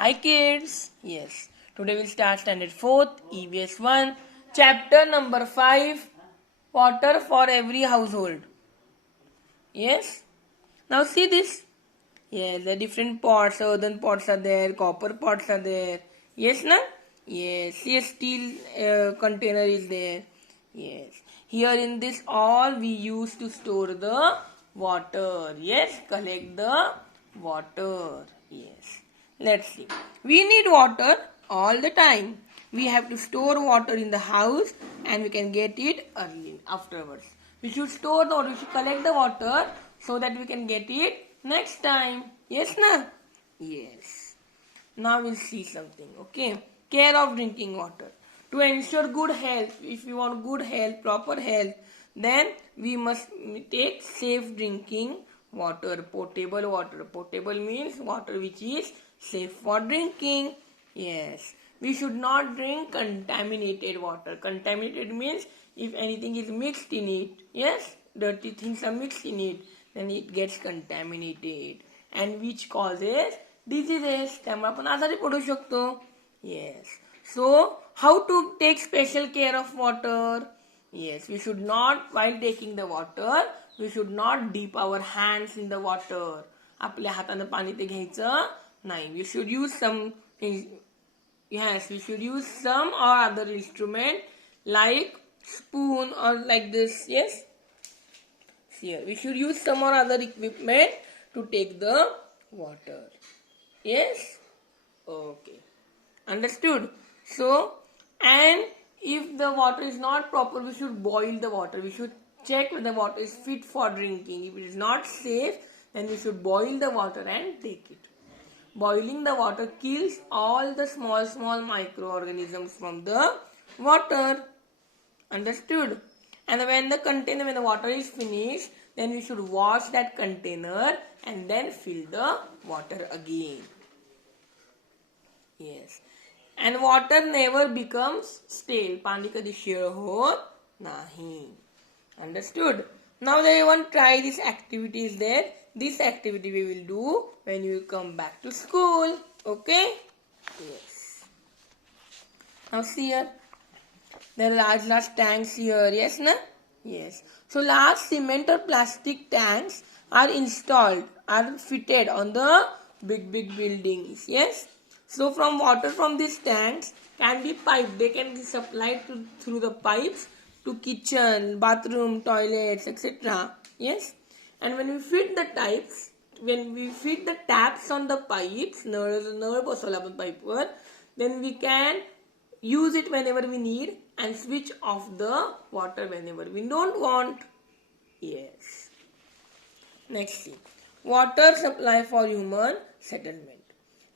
Hi kids. Yes. Today we'll start standard 4th EVS 1 chapter number 5 water for every household. Yes. Now see this. Yes, the different pots, earthen pots are there, copper pots are there. Yes, na? Yes. See a steel container is there. Yes. Here in this all we use to store the water. Yes, collect the water. Yes. Let's see. We need water all the time. We have to store water in the house and we can get it early afterwards. We should store the water, we should collect the water so that we can get it next time. Yes, na? Yes. Now we'll see something. Okay. Care of drinking water. To ensure good health, if we want good health, proper health, then we must take safe drinking water, potable water. Potable means water which is safe for drinking. Yes. We should not drink contaminated water. Contaminated means if anything is mixed in it, yes, dirty things are mixed in it, then it gets contaminated and which causes diseases. त्यामुळे आपण आजारी पडू शकतो. Yes. So, how to take special care of water? Yes, we should not, while taking the water, we should not dip our hands in the water. आपल्या हाताने पाणी ते घ्यायचं नाही. We should use some, yes, we should use some or other instrument like spoon or like this. Yes. Here, we should use some or other equipment to take the water. Yes? Okay. Understood? So, and if the water is not proper, we should boil the water. We should check whether the water is fit for drinking. If it is not safe, then we should boil the water and take it. Boiling the water kills all the small microorganisms from the water. Understood? And when the water is finished, then we should wash that container and then fill the water again. Yes. And water never becomes stale. पाणी कधी शिळ होत नाही. Understood? Now they want to try this activity is there. This activity we will do when you come back to school. Okay? Yes. Now see here. There are large tanks here. Yes, na? Yes. So large cement or plastic tanks are installed, are fitted on the big buildings. Yes. So from water from these tanks can be piped. They can be supplied through the pipes to kitchen, bathroom, toilets, etc. Yes. And when we fit the taps on the pipes, नळ बसवला आपण पाईपवर, then we can use it whenever we need and switch off the water whenever we don't want. Yes. Next thing. Water supply for human settlement.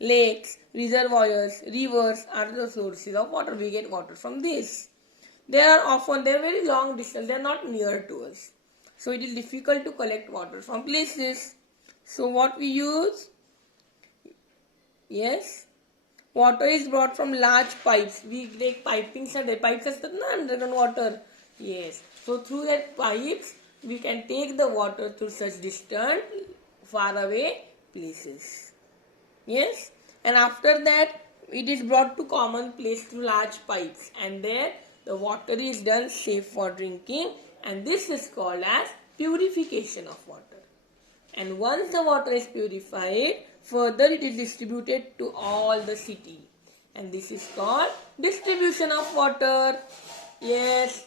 Lakes, reservoirs, rivers are the sources of water. We get water from this. They are very long distance. They are not near to us. So it is difficult to collect water from places. So what we use? Yes. Water is brought from large pipes. We take pipings and the pipes असतात ना underground water. Yes. So through that pipes we can take the water to such distant, far away places. Yes. And after that it is brought to common place through large pipes, and there the water is done safe for drinking, and this is called as purification of water. And once the water is purified, further it is distributed to all the city. And this is called distribution of water. Yes.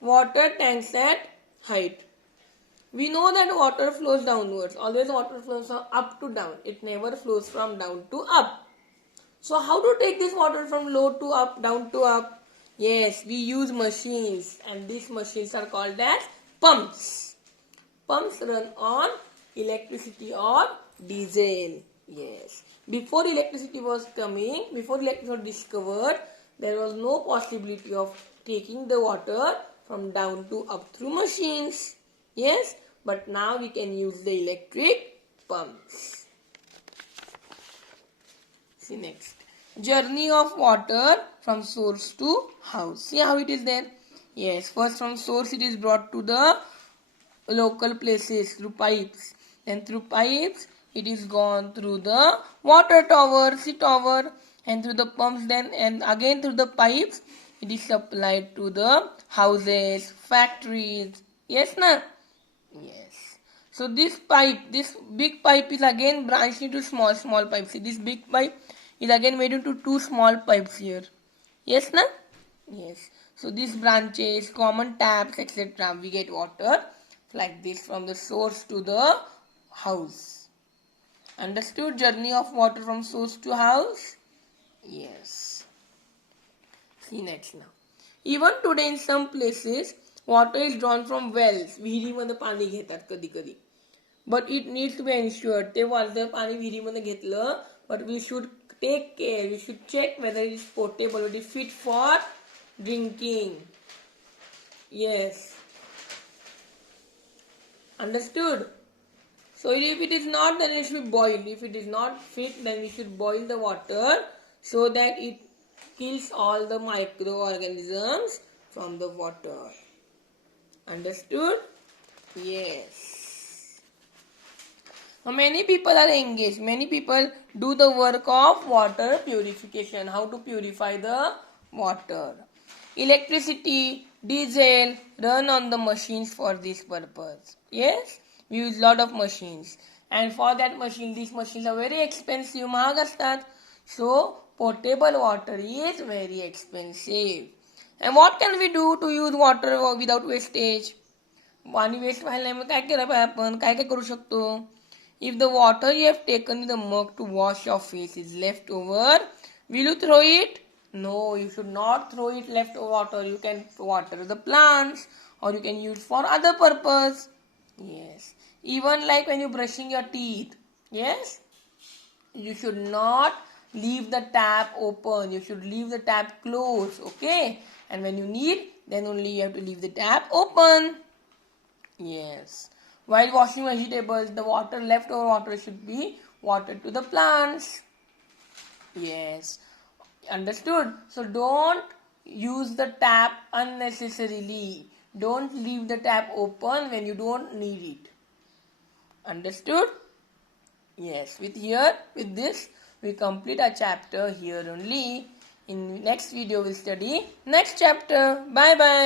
Water tanks at height. We know that water flows downwards. Always water flows from up to down. It never flows from down to up. So how to take this water from low to up, down to up? Yes, we use machines, and these machines are called as pumps. Pumps run on electricity or diesel. Yes. Before electricity was discovered, there was no possibility of taking the water from down to up through machines. Yes, but now we can use the electric pumps. See next. Journey of water from source to house. See how it is there? Yes, first from source it is brought to the local places through pipes. And through pipes, it is gone through the water tower, sea tower, and through the pumps. Then and again through the pipes, it is supplied to the houses, factories. Yes, na? Yes. So this big pipe is again branched into small pipes. See, this big pipe is again made into two small pipes here. Yes, na? Yes. So these branches, common taps, etc. We get water like this from the source to the house. Understood journey of water from source to house? Yes. See next now. Even today in some places, water is drawn from wells. विहिरीमध्ये पाणी घेतात कधी कधी. But it needs to be ensured. ते जर पाणी विहिरीमध्ये घेतलं, but we should take care. We should check whether it is potable, it is fit for drinking. Yes. Understood? So if it is not, then it should be boiled. If it is not fit, then we should boil the water so that it kills all the microorganisms from the water. Understood? Yes. Now many people are engaged. Many people do the work of water purification. How to purify the water. Electricity, diesel run on the machines for this purpose. Yes, we use lot of machines, and for that machine, these machines are very expensive. महाग असतात. So potable water is very expensive. And what can we do to use water without wastage? पाणी waste व्हायला नाही, मग काय केलं पाहिजे आपण? काय काय करू शकतो? If the water you have taken in the mug to wash your face is left over, will you throw it? No, you should not throw it leftover water. You can water the plants or you can use for other purpose. Yes. Even like when you're brushing your teeth. Yes. You should not leave the tap open. You should leave the tap closed. Okay. And when you need, then only you have to leave the tap open. Yes. While washing vegetables, the leftover water should be watered to the plants. Yes. Understood? So don't use the tap unnecessarily. Don't leave the tap open when you don't need it. Understood? Yes. With this, we complete our chapter here only. In next video, we'll study next chapter. Bye bye.